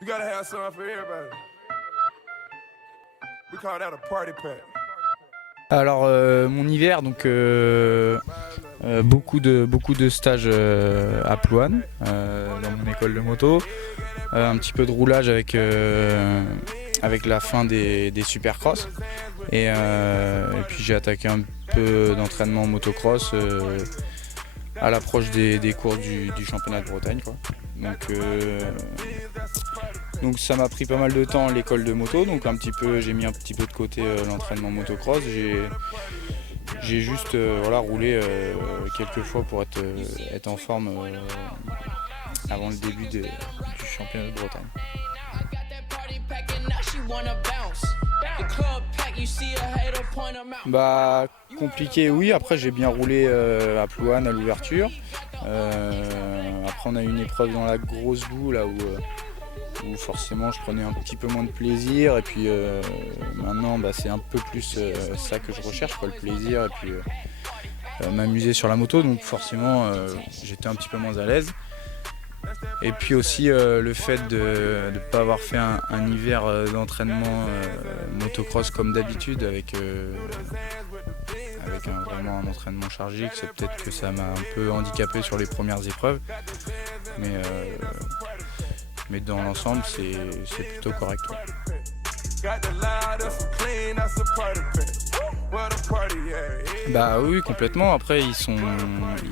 You gotta have something for everybody. We call that a party pack. Alors mon hiver, donc beaucoup de stages à Plouane, dans mon école de moto, un petit peu de roulage avec la fin des supercross et puis j'ai attaqué un peu d'entraînement motocross à l'approche des courses du championnat de Bretagne, quoi. Donc ça m'a pris pas mal de temps l'école de moto, donc j'ai mis un petit peu de côté l'entraînement motocross. J'ai juste roulé quelques fois pour être en forme avant le début du championnat de Bretagne. Bah compliqué, oui. Après j'ai bien roulé à Plouane à l'ouverture. Après on a eu une épreuve dans la grosse boue là où forcément je prenais un petit peu moins de plaisir, et puis maintenant c'est un peu plus ça que je recherche, quoi, le plaisir et puis m'amuser sur la moto, donc forcément j'étais un petit peu moins à l'aise. Et puis aussi le fait de ne pas avoir fait un hiver d'entraînement motocross comme d'habitude avec vraiment un entraînement chargé, que c'est peut-être que ça m'a un peu handicapé sur les premières épreuves, mais dans l'ensemble c'est plutôt correct. Bah oui, complètement. Après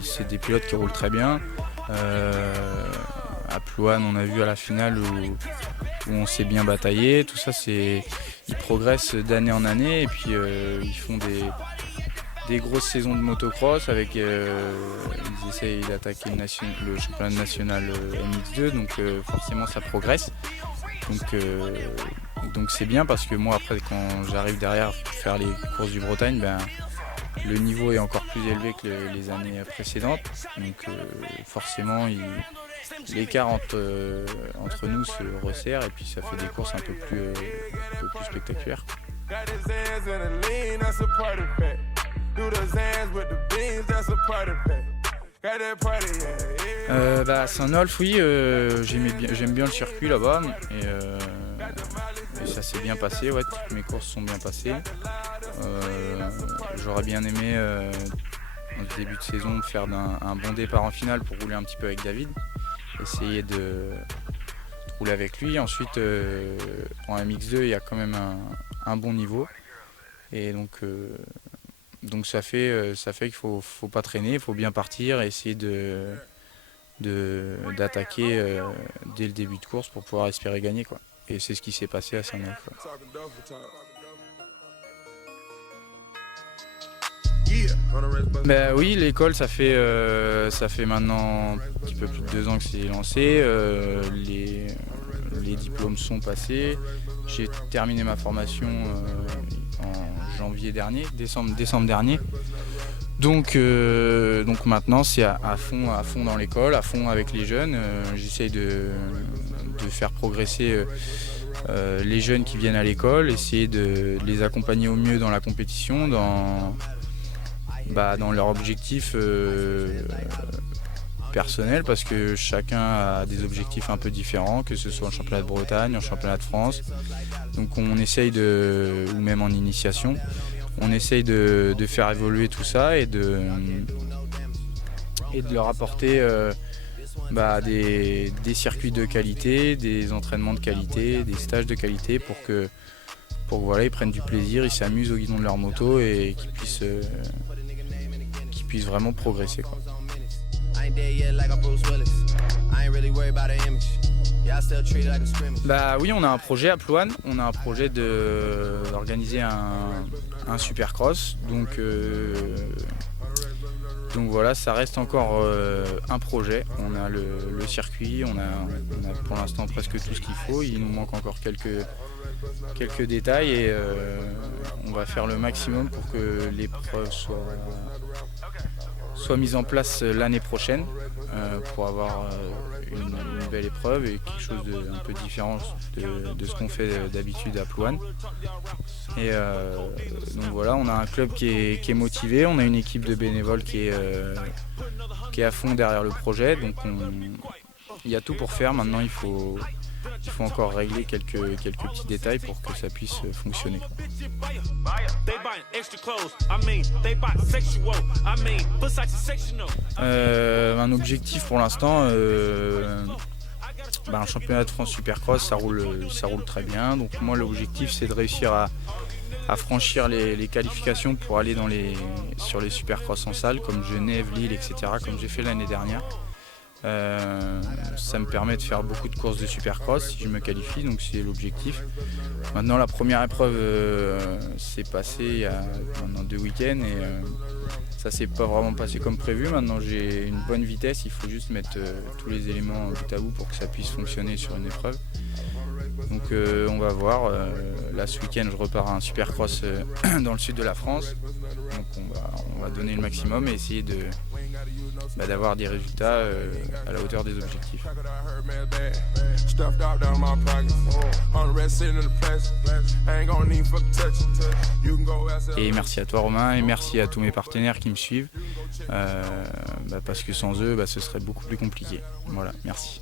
c'est des pilotes qui roulent très bien. À Plouane on a vu à la finale où on s'est bien bataillé. Tout ça ils progressent d'année en année, et puis ils font des grosses saisons de motocross avec ils essayent d'attaquer le championnat national MX2, donc forcément ça progresse, donc c'est bien, parce que moi après quand j'arrive derrière faire les courses du Bretagne, le niveau est encore plus élevé que les années précédentes, donc forcément l'écart entre nous se resserre, et puis ça fait des courses un peu plus spectaculaires. Saint-Nolff, oui, j'aime bien le circuit là-bas, et ça s'est bien passé, ouais, toutes mes courses sont bien passées. J'aurais bien aimé en ce début de saison faire un bon départ en finale pour rouler un petit peu avec David, essayer de rouler avec lui. Ensuite en MX2 il y a quand même un bon niveau, et donc ça fait qu'il faut pas traîner, il faut bien partir et essayer d'attaquer dès le début de course pour pouvoir espérer gagner, quoi. Et c'est ce qui s'est passé à Saint-Nolff. Oui, l'école ça fait maintenant un petit peu plus de 2 ans que c'est lancé. Les diplômes sont passés. J'ai terminé ma formation en janvier dernier, décembre dernier. Donc maintenant c'est à fond dans l'école, à fond avec les jeunes. J'essaye de faire progresser les jeunes qui viennent à l'école, essayer de les accompagner au mieux dans la compétition, dans leur objectif personnel, parce que chacun a des objectifs un peu différents, que ce soit en championnat de Bretagne, en championnat de France. Donc on essaye ou même en initiation, on essaye de faire évoluer tout ça et de leur apporter des circuits de qualité, des entraînements de qualité, des stages de qualité pour que ils prennent du plaisir, ils s'amusent au guidon de leur moto et qu'ils puissent vraiment progresser, quoi. Oui, on a un projet à Plouane, on a un projet d'organiser un supercross, donc voilà, ça reste encore un projet. On a le circuit, on a pour l'instant presque tout ce qu'il faut, il nous manque encore quelques détails, et on va faire le maximum pour que l'épreuve soit mise en place l'année prochaine, pour avoir une belle épreuve et quelque chose un peu différent de ce qu'on fait d'habitude à Plouane. Et donc voilà, on a un club qui est motivé, on a une équipe de bénévoles qui est à fond derrière le projet, donc il y a tout pour faire. Maintenant, il faut encore régler quelques petits détails pour que ça puisse fonctionner. Un objectif pour l'instant, un championnat de France Supercross, ça roule très bien. Donc moi, l'objectif, c'est de réussir à franchir les qualifications pour aller sur les Supercross en salle, comme Genève, Lille, etc., comme j'ai fait l'année dernière. Ça me permet de faire beaucoup de courses de Supercross si je me qualifie, donc c'est l'objectif. Maintenant, la première épreuve s'est passée il y a maintenant 2 week-ends et ça s'est pas vraiment passé comme prévu. Maintenant, j'ai une bonne vitesse, il faut juste mettre tous les éléments bout à bout pour que ça puisse fonctionner sur une épreuve. Donc on va voir. Là, ce week-end, je repars à un Supercross dans le sud de la France. Donc on va donner le maximum et essayer d'avoir des résultats à la hauteur des objectifs. Et merci à toi, Romain, et merci à tous mes partenaires qui me suivent, parce que sans eux, ce serait beaucoup plus compliqué. Voilà, merci.